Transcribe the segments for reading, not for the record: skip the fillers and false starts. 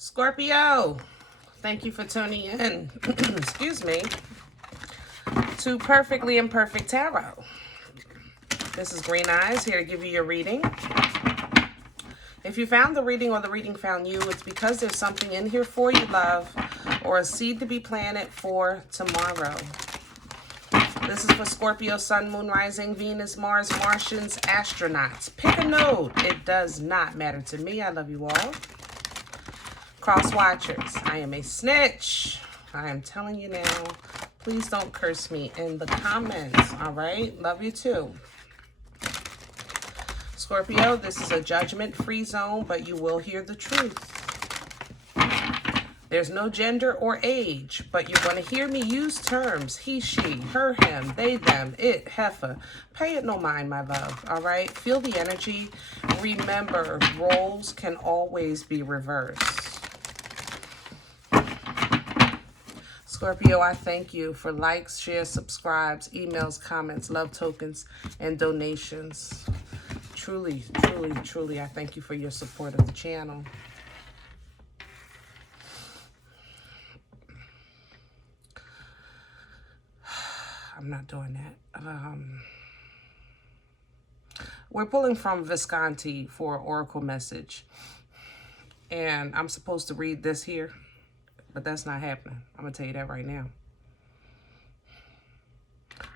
Scorpio, thank you for tuning in, excuse me, to Perfectly Imperfect Tarot. This is Green Eyes, here to give you your reading. If you found the reading or the reading found you, it's because there's something in here for you, love, or a seed to be planted for tomorrow. This is for Scorpio, Sun, Moon, Rising, Venus, Mars, Martians, astronauts. Pick a node. It does not matter to me. I love you all. Cross watchers, I am a snitch. I am telling you now. Please don't curse me in the comments, all right? Love you too. Scorpio, this is a judgment-free zone, but you will hear the truth. There's no gender or age, but you're going to hear me use terms. He, she, her, him, they, them, it, heifer. Pay it no mind, my love, all right? Feel the energy. Remember, roles can always be reversed. Scorpio, I thank you for likes, shares, subscribes, emails, comments, love tokens, and donations. Truly, truly, truly, I thank you for your support of the channel. I'm not doing that. We're pulling from Visconti for Oracle message. And I'm supposed to read this here, but that's not happening. I'm going to tell you that right now.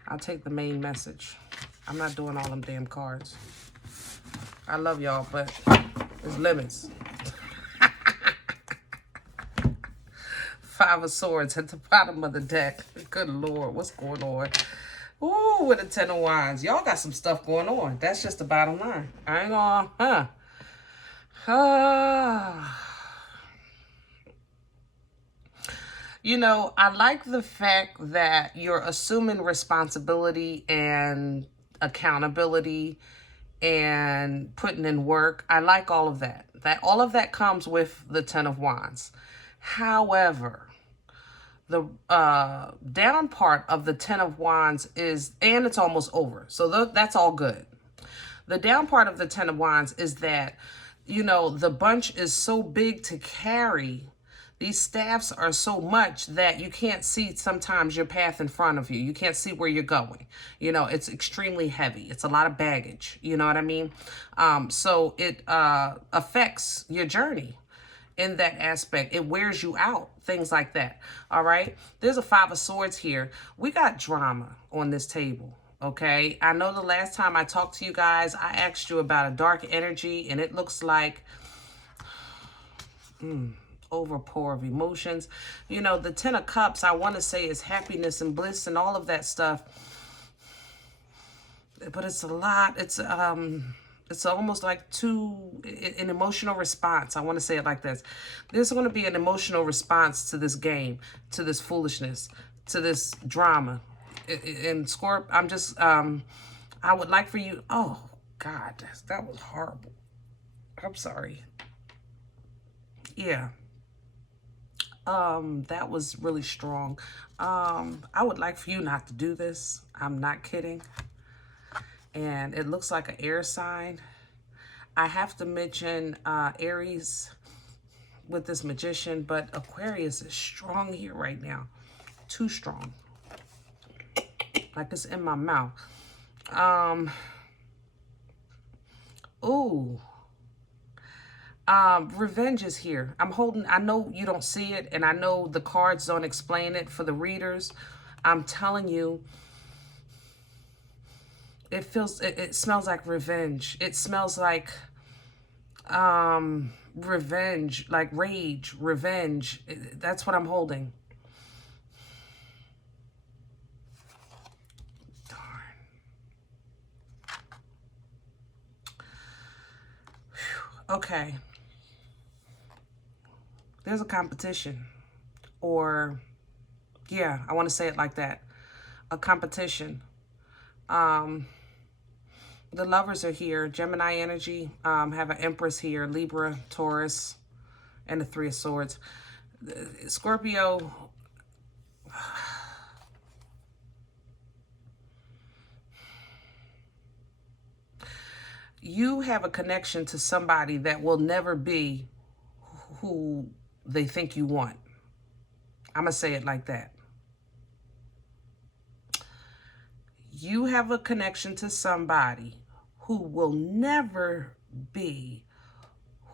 I'll take the main message. I'm not doing all them damn cards. I love y'all, but there's limits. Five of Swords at the bottom of the deck. Good Lord, what's going on? Ooh, with a Ten of Wands. Y'all got some stuff going on. That's just the bottom line. I ain't gonna, You know, I like the fact that you're assuming responsibility and accountability and putting in work. I like all of that. All of that comes with the Ten of Wands. However, the down part of the Ten of Wands is, and it's almost over. So that's all good. The down part of the Ten of Wands is that, you know, the bunch is so big to carry. These staffs are so much that you can't see sometimes your path in front of you. You can't see where you're going. You know, it's extremely heavy. It's a lot of baggage. You know what I mean? So it affects your journey in that aspect. It wears you out. Things like that. All right? There's a Five of Swords here. We got drama on this table. Okay? I know the last time I talked to you guys, I asked you about a dark energy, and it looks like... overpour of emotions. You know, the Ten of Cups, I want to say, is happiness and bliss and all of that stuff. But it's a lot. It's almost like an emotional response. I want to say it like this. There's going to be an emotional response to this game, to this foolishness, to this drama. And Scorp, I'm just, I would like for you, oh, God, that was horrible. I'm sorry. Yeah. That was really strong. I would like for you not to do this. I'm not kidding. And it looks like an air sign. I have to mention Aries with this Magician, but Aquarius is strong here right now. Too strong. Like it's in my mouth. Ooh. Revenge is here. I'm holding, I know you don't see it, and I know the cards don't explain it for the readers. I'm telling you, it smells like revenge. It smells like, revenge, like rage, revenge. That's what I'm holding. Darn. Whew. Okay. There's a competition, or, yeah, I want to say it like that. A competition. The lovers are here. Gemini energy, have an Empress here, Libra, Taurus, and the Three of Swords. Scorpio, you have a connection to somebody that will never be who they think you want. I'm going to say it like that. You have a connection to somebody who will never be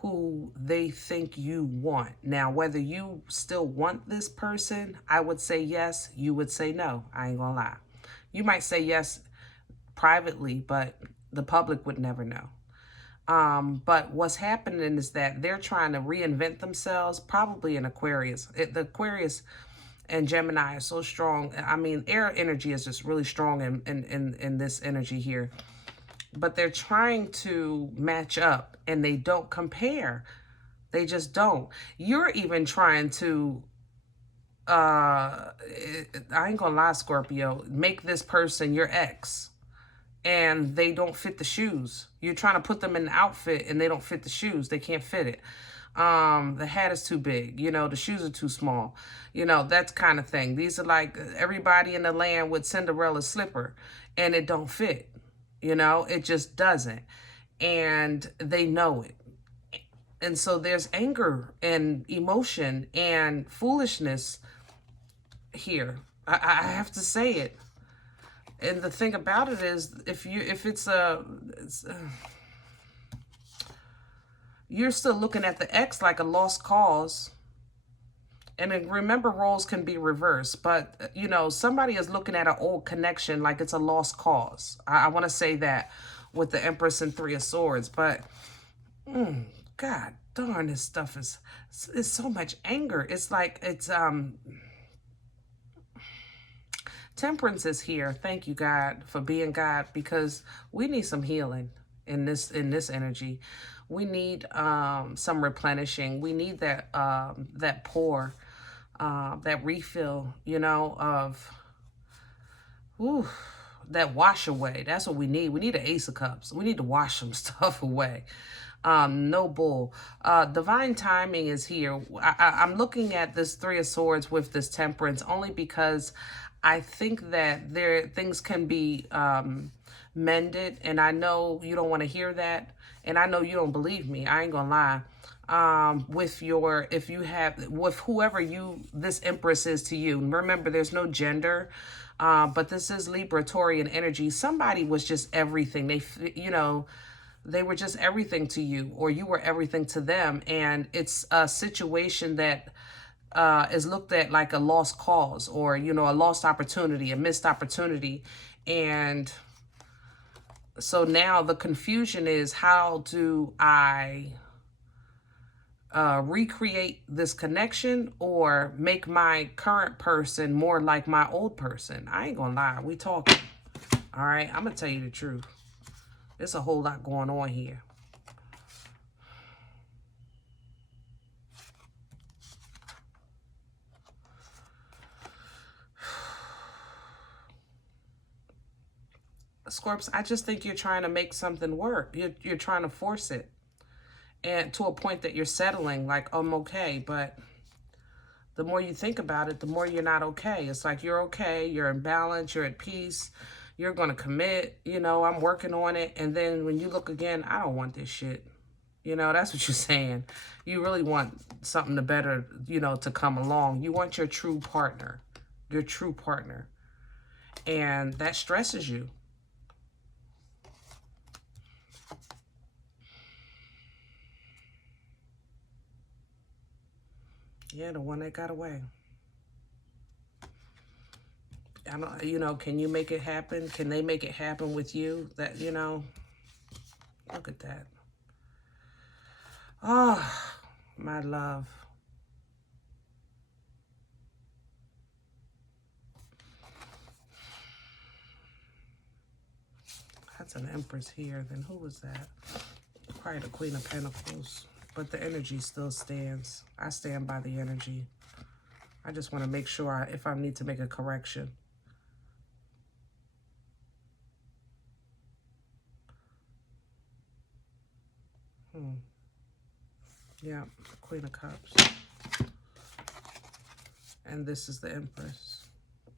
who they think you want. Now, whether you still want this person, I would say yes. You would say no. I ain't gonna lie. You might say yes privately, but the public would never know. But what's happening is that they're trying to reinvent themselves, probably in Aquarius. The Aquarius and Gemini are so strong. I mean, air energy is just really strong in this energy here. But they're trying to match up, and they don't compare. They just don't. You're even trying to, I ain't gonna lie, Scorpio, make this person your ex, and they don't fit the shoes. You're trying to put them in the outfit, and they don't fit the shoes. They can't fit it. The hat is too big, you know, the shoes are too small, you know, that kind of thing. These are like everybody in the land with Cinderella's slipper, and it don't fit. You know, it just doesn't. And they know it. And so there's anger and emotion and foolishness here. I have to say it. And the thing about it is, you're still looking at the ex like a lost cause. And then remember, roles can be reversed, but, you know, somebody is looking at an old connection like it's a lost cause. I want to say that with the Empress and Three of Swords, but, God darn, this stuff is so much anger. It's like, Temperance is here. Thank you, God, for being God, because we need some healing in this energy. We need some replenishing. We need that pour. That refill, you know, of that wash away. That's what we need. We need an Ace of Cups. We need to wash some stuff away. No bull. Divine timing is here. I'm looking at this Three of Swords with this Temperance only because I think that things can be mended, and I know you don't want to hear that, and I know you don't believe me. I ain't gonna lie. With whoever this Empress is to you. Remember, there's no gender, but this is Libra, Taurian energy. Somebody was just everything. They were just everything to you, or you were everything to them. And it's a situation that is looked at like a lost cause, or, you know, a lost opportunity, a missed opportunity. And so now the confusion is, how do I recreate this connection or make my current person more like my old person? I ain't gonna lie, we talking. All right, I'm gonna tell you the truth. There's a whole lot going on here. Scorps, I just think you're trying to make something work. You're trying to force it. And to a point that you're settling, like, I'm okay, but the more you think about it, the more you're not okay. It's like you're okay, you're in balance, you're at peace, you're going to commit, you know, I'm working on it. And then when you look again, I don't want this shit. You know, that's what you're saying. You really want something to better, you know, to come along. You want your true partner, And that stresses you. Yeah, the one that got away. I don't, you know, can you make it happen? Can they make it happen with you? That, you know, look at that. Oh, my love. That's an Empress here. Then who was that? Probably the Queen of Pentacles. But the energy still stands. I stand by the energy. I just want to make sure if I need to make a correction. Yeah, Queen of Cups. And this is the Empress.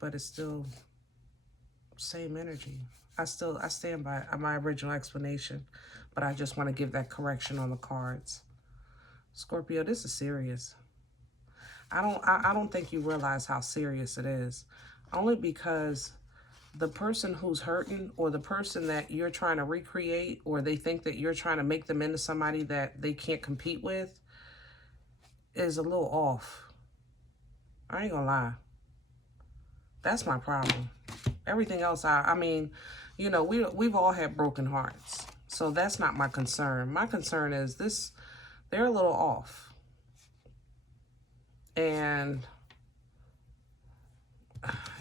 But it's still same energy. I stand by my original explanation. But I just want to give that correction on the cards. Scorpio, this is serious. I don't think you realize how serious it is. Only because the person who's hurting, or the person that you're trying to recreate, or they think that you're trying to make them into somebody that they can't compete with, is a little off. I ain't gonna lie. That's my problem. Everything else, I mean, you know, we've all had broken hearts. So that's not my concern. My concern is this, they're a little off. And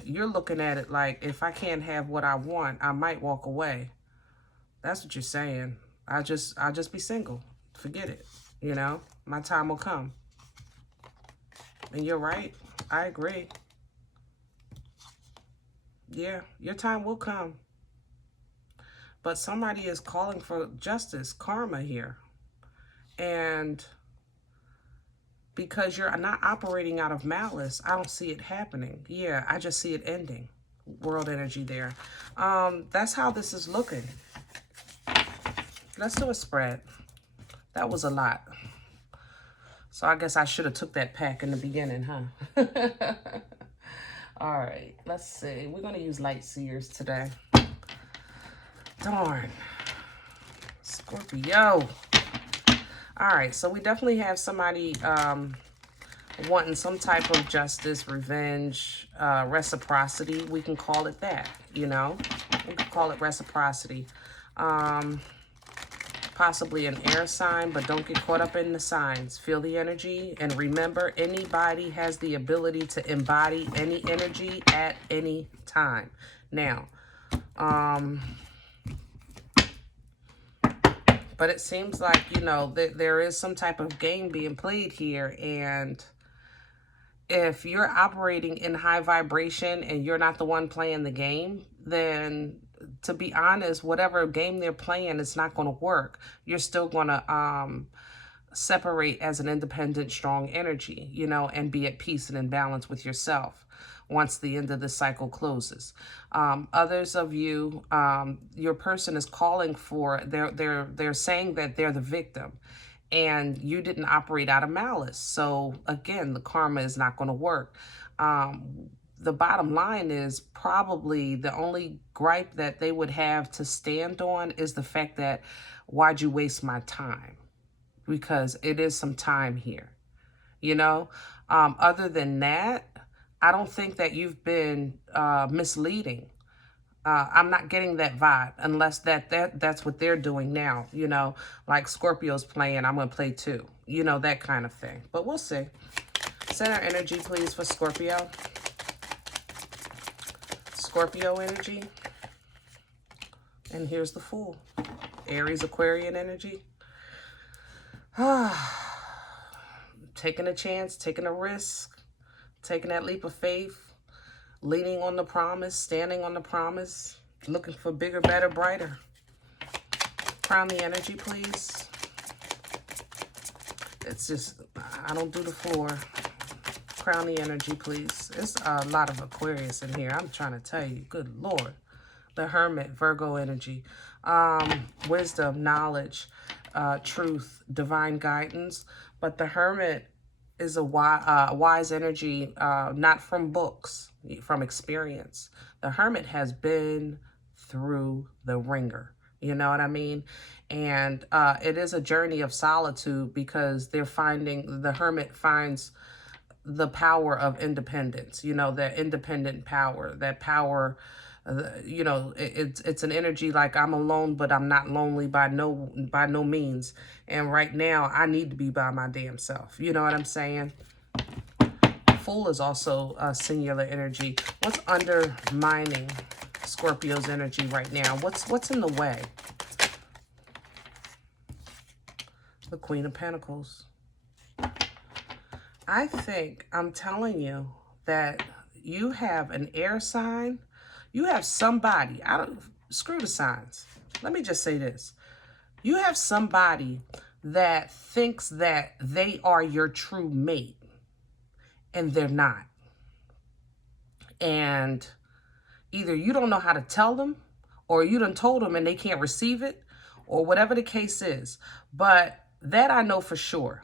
you're looking at it like, if I can't have what I want, I might walk away. That's what you're saying. I'll just be single. Forget it. You know, my time will come. And you're right. I agree. Yeah, your time will come. But somebody is calling for justice, karma here. And because you're not operating out of malice, I don't see it happening. Yeah, I just see it ending. World energy there. That's how this is looking. Let's do a spread. That was a lot. So I guess I should have took that pack in the beginning, huh? All right, let's see. We're going to use light seers today. Darn. Scorpio. All right, so we definitely have somebody wanting some type of justice, revenge, reciprocity. We can call it that, you know. We can call it reciprocity. Possibly an air sign, but don't get caught up in the signs. Feel the energy, and remember, anybody has the ability to embody any energy at any time. Now, but it seems like, you know, that there is some type of game being played here, and if you're operating in high vibration and you're not the one playing the game, then to be honest, whatever game they're playing, it's not going to work. You're still going to separate as an independent, strong energy, you know, and be at peace and in balance with yourself once the end of the cycle closes. Others of you, your person is calling for, they're saying that they're the victim, and you didn't operate out of malice. So again, the karma is not going to work. The bottom line is probably the only gripe that they would have to stand on is the fact that, why'd you waste my time? Because it is some time here, you know? Other than that, I don't think that you've been misleading. I'm not getting that vibe unless that's what they're doing now, you know? Like Scorpio's playing, I'm going to play too. You know, that kind of thing. But we'll see. Center energy, please, for Scorpio. Scorpio energy. And here's the Fool. Aries, Aquarian energy. Taking a chance, taking a risk, taking that leap of faith, leaning on the promise, standing on the promise, looking for bigger, better, brighter. Crown the energy, please. It's just, I don't do the floor. Crown the energy, please. It's a lot of Aquarius in here. I'm trying to tell you. Good Lord. The Hermit, Virgo energy. Wisdom, knowledge, truth, divine guidance. But the Hermit is a wise energy, not from books, from experience. The Hermit has been through the ringer. You know what I mean? And it is a journey of solitude, because they're finding, the Hermit finds the power of independence, you know, that independent power, that power, you know, it's an energy like, I'm alone, but I'm not lonely by no means. And right now I need to be by my damn self. You know what I'm saying? Fool is also a singular energy. What's undermining Scorpio's energy right now? What's in the way? The Queen of Pentacles. I think, I'm telling you, that you have an air sign. You have somebody, screw the signs. Let me just say this. You have somebody that thinks that they are your true mate, and they're not. And either you don't know how to tell them, or you done told them and they can't receive it, or whatever the case is. But that I know for sure,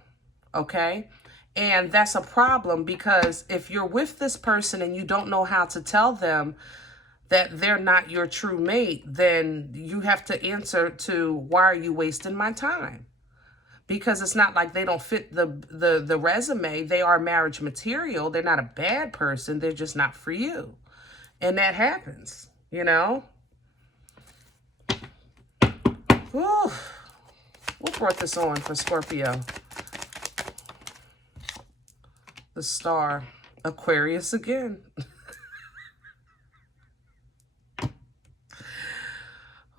okay? And that's a problem, because if you're with this person and you don't know how to tell them that they're not your true mate, then you have to answer to, why are you wasting my time? Because it's not like they don't fit the resume. They are marriage material. They're not a bad person. They're just not for you. And that happens, you know? Whew. What brought this on for Scorpio? The Star. Aquarius again.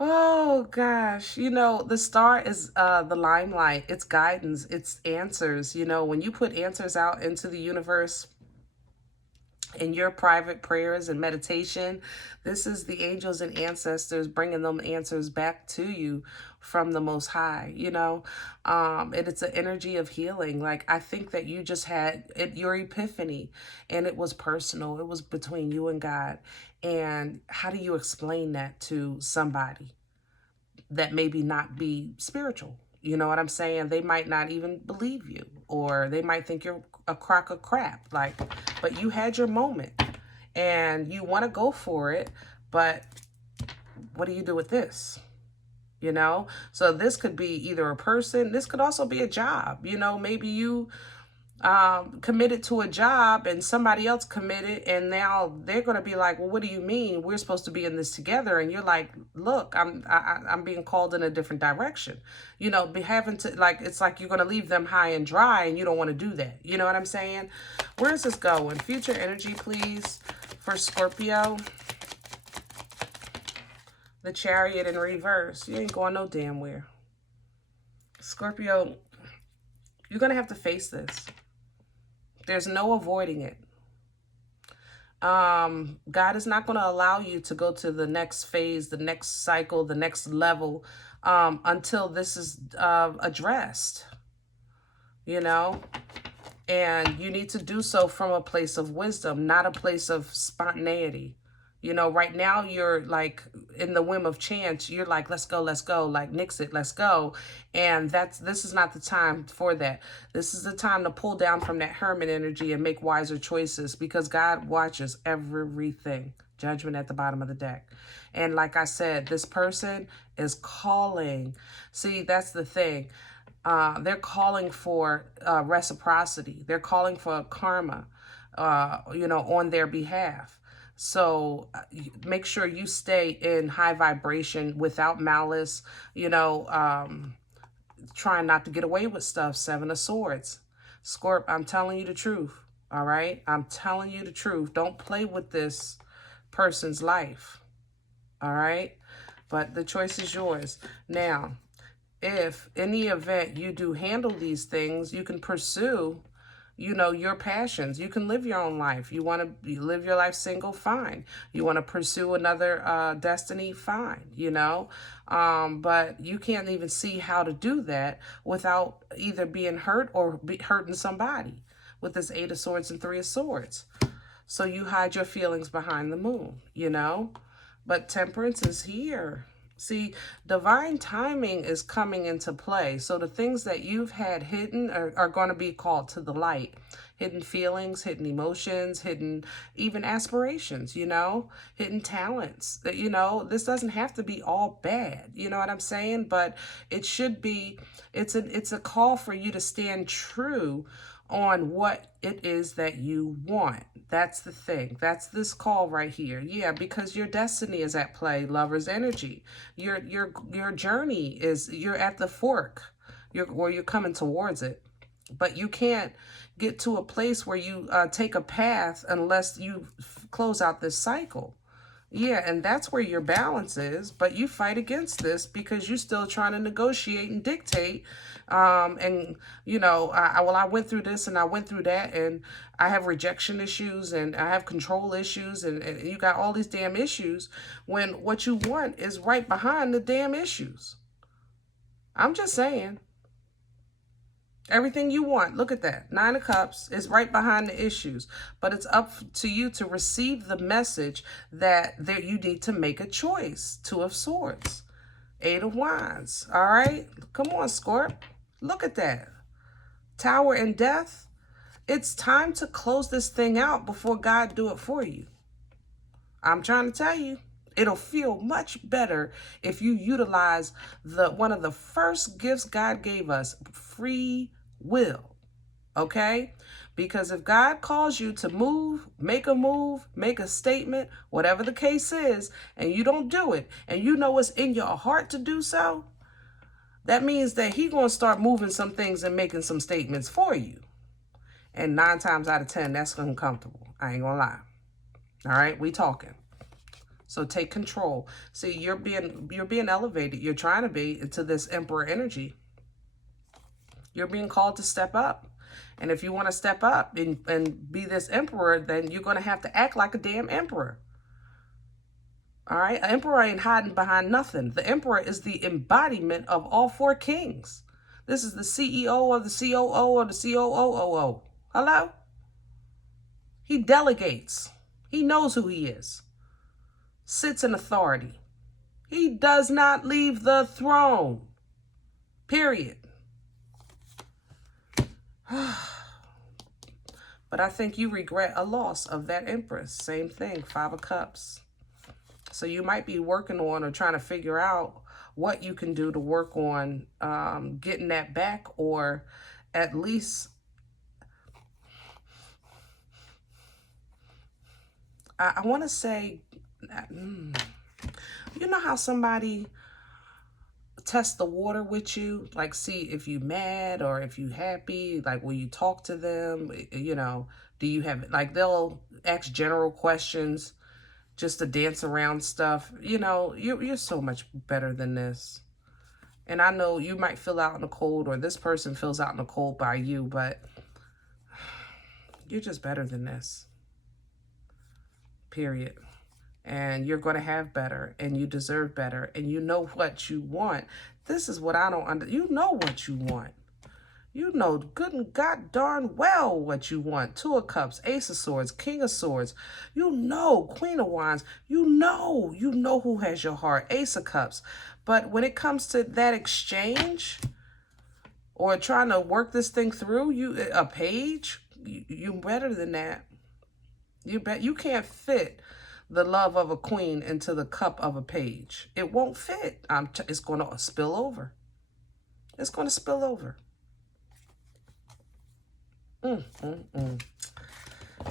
Oh gosh, you know, the Star is the limelight. It's guidance, it's answers. You know, when you put answers out into the universe in your private prayers and meditation, this is the angels and ancestors bringing them answers back to you from the Most High, you know. And it's an energy of healing. Like, I think that you just had your epiphany, and it was personal. It was between you and God. And how do you explain that to somebody that maybe not be spiritual? You know what I'm saying? They might not even believe you, or they might think you're a crock of crap. Like, but you had your moment and you want to go for it, but what do you do with this? You know? So this could be either a person, this could also be a job. You know, maybe you committed to a job and somebody else committed, and now they're going to be like, well, what do you mean? We're supposed to be in this together. And you're like, look, I'm being called in a different direction. You know, be having to, like, it's like you're going to leave them high and dry, and you don't want to do that. You know what I'm saying? Where is this going? Future energy, please, for Scorpio. The Chariot in reverse. You ain't going no damn where. Scorpio, you're going to have to face this. There's no avoiding it. God is not going to allow you to go to the next phase, the next cycle, the next level, until this is addressed, you know? And you need to do so from a place of wisdom, not a place of spontaneity. You know, right now you're like in the whim of chance. You're like, let's go, like nix it, let's go. And this is not the time for that. This is the time to pull down from that hermit energy and make wiser choices, because God watches everything. Judgment at the bottom of the deck. And like I said, this person is calling. See, that's the thing. They're calling for reciprocity. They're calling for karma, you know, on their behalf. So make sure you stay in high vibration without malice, you know, trying not to get away with stuff. Seven of Swords. Scorp, I'm telling you the truth, all right? I'm telling you the truth. Don't play with this person's life, all right? But the choice is yours. Now, if in the event you do handle these things, you can pursue, you know, your passions. You can live your own life. You want to live your life single, fine. You want to pursue another destiny, fine, you know. But you can't even see how to do that without either being hurt or hurting somebody with this Eight of Swords and Three of Swords. So you hide your feelings behind the moon, you know. But Temperance is here. See, divine timing is coming into play. So the things that you've had hidden are going to be called to the light. Hidden feelings, hidden emotions, hidden even aspirations, you know, hidden talents. That, you know, this doesn't have to be all bad. You know what I'm saying? But it should be, it's a call for you to stand true on what it is that you want. That's the thing. That's this call right here. Yeah, because your destiny is at play, Lover's energy. Your journey is, you're at the fork. You're coming towards it. But you can't get to a place where you take a path unless you close out this cycle. Yeah, and that's where your balance is, but you fight against this because you're still trying to negotiate and dictate. And, you know, I went through this and I went through that, and I have rejection issues and I have control issues, and you got all these damn issues when what you want is right behind the damn issues. I'm just saying. Everything you want, look at that. Nine of Cups is right behind the issues. But it's up to you to receive the message that you need to make a choice. Two of Swords. Eight of Wands. All right? Come on, Scorp. Look at that. Tower and Death. It's time to close this thing out before God do it for you. I'm trying to tell you, it'll feel much better if you utilize one of the first gifts God gave us, free will. Okay? Because if God calls you to move, make a statement, whatever the case is, and you don't do it, and you know it's in your heart to do so, that means that He's going to start moving some things and making some statements for you. And 9 times out of 10, that's uncomfortable. I ain't gonna lie. All right, we talking. So take control. See, you're being elevated. You're trying to be into this Emperor energy. You're being called to step up. And if you want to step up and be this Emperor, then you're going to have to act like a damn Emperor. All right? An Emperor ain't hiding behind nothing. The Emperor is the embodiment of all 4 kings. This is the CEO or the COO or the COOOO. Hello? He delegates. He knows who he is. Sits in authority. He does not leave the throne. Period. But I think you regret a loss of that Empress. Same thing, 5 of Cups. So you might be working on or trying to figure out what you can do to work on getting that back, or at least I want to say, you know how somebody tests the water with you, like see if you mad or if you happy, like will you talk to them, you know, do you have, like they'll ask general questions just to dance around stuff. You know, you're so much better than this. And I know you might feel out in the cold, or this person feels out in the cold by you, but you're just better than this. Period. And you're going to have better, and you deserve better, and you know what you want. This is what I don't understand. You know what you want. You know good and god darn well what you want. 2 of Cups, Ace of Swords, King of Swords. You know, Queen of Wands. You know who has your heart. Ace of Cups. But when it comes to that exchange or trying to work this thing through, a page, you better than that. You can't fit the love of a queen into the cup of a page. It won't fit. It's going to spill over. It's going to spill over.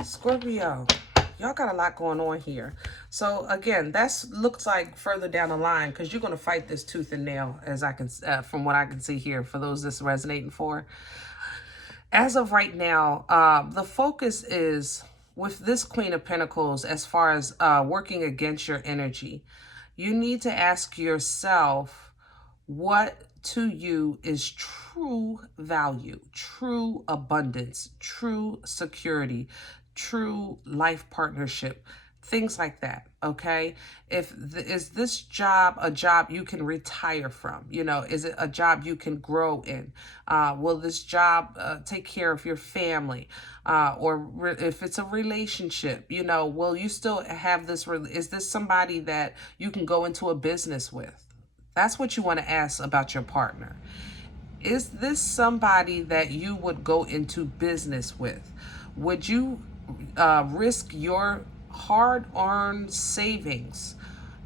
Scorpio, y'all got a lot going on here. So again, that's looks like further down the line, because you're going to fight this tooth and nail, as I can, from what I can see here, for those this resonating for. As of right now, the focus is with this Queen of Pentacles as far as working against your energy. You need to ask yourself, what to you is true value, true abundance, true security, true life partnership, things like that. Okay, is this job a job you can retire from? You know, is it a job you can grow in? Will this job take care of your family? Or if it's a relationship, you know, will you still have this? Is this somebody that you can go into a business with? That's what you want to ask about your partner. Is this somebody that you would go into business with? Would you risk your hard-earned savings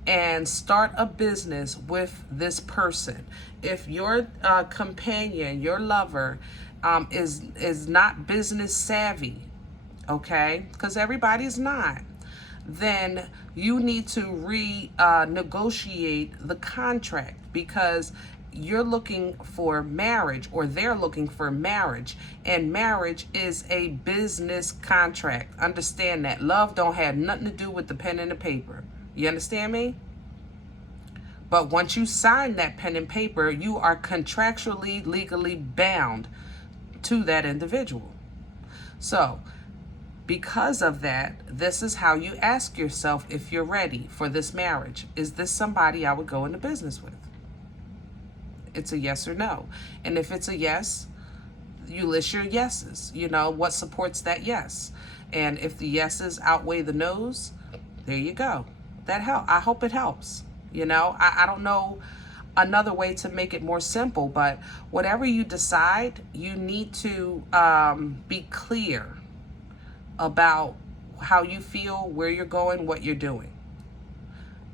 and start a business with this person? If your companion, your lover, is not business savvy, okay, because everybody's not, then you need to renegotiate the contract, because you're looking for marriage, or they're looking for marriage, and marriage is a business contract. Understand that. Love don't have nothing to do with the pen and the paper. You understand me? But once you sign that pen and paper, you are contractually, legally bound to that individual. So because of that, this is how you ask yourself if you're ready for this marriage. Is this somebody I would go into business with? It's a yes or no. And if it's a yes, you list your yeses. You know, what supports that yes. And if the yeses outweigh the no's, there you go. That help. I hope it helps. You know, I don't know. another way to make it more simple. But whatever you decide, you need to be clear about how you feel, where you're going, what you're doing.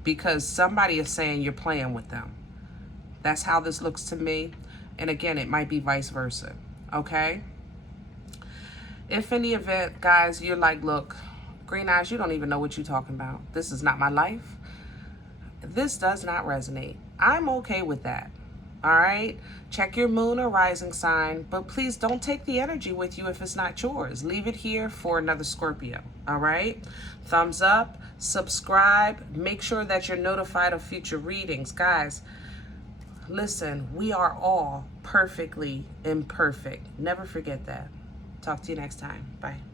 Because somebody is saying you're playing with them. That's how this looks to me. And again, it might be vice versa. Okay? If in the event, guys, you're like, look, Green Eyes, you don't even know what you're talking about. This is not my life. This does not resonate. I'm okay with that. All right? Check your moon or rising sign, but please don't take the energy with you if it's not yours. Leave it here for another Scorpio. All right? Thumbs up, subscribe, make sure that you're notified of future readings. Guys, listen, we are all perfectly imperfect. Never forget that. Talk to you next time. Bye.